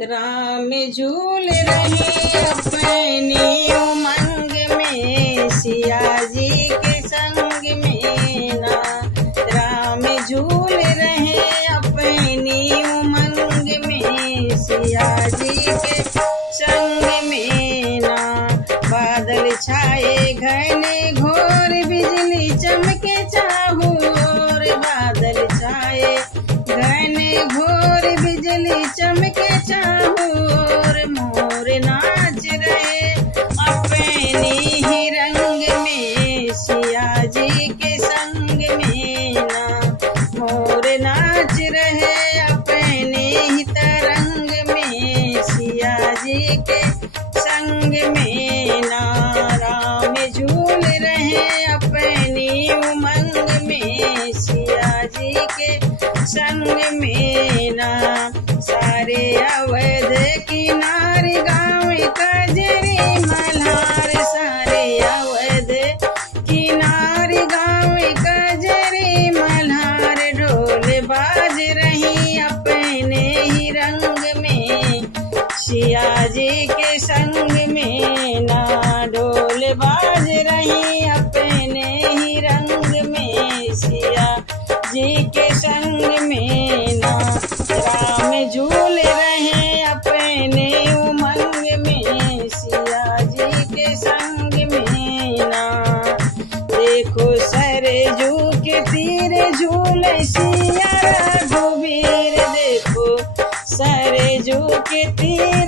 राम झूल रहे अपनी उमंग में, सिया जी के संग में ना। राम झूल रहे अपनी उमंग में, सिया जी के संग में ना। बादल छाए घने घोर, बिजली चमके चाहू और। बादल छाए घने घोर, बिजली चमके चाहू और। मोर नाच रहे अपने ही रंग में, सिया जी के संग में ना। मोर नाच रहे अपने ही तरंग में, सिया जी के संग में ना। राम झूल रहे अपनी उमंग में, सिया जी के संग में ना। सारे अवध किनारे गाँव कजरी मल्हार, सारे अवध किनारे गाँव कजरी मल्हार। ढोल बाज रही अपने ही रंग में, सिया जी के संग में ना। ढोल बाज रही अपने ही रंग में, सिया जी के संग में ना। राम झूल रहे अपने उमंग में, सिया जी के संग में ना। देखो सरजू के तीर झूले सिया रघुवीर, देखो सरजू के तीर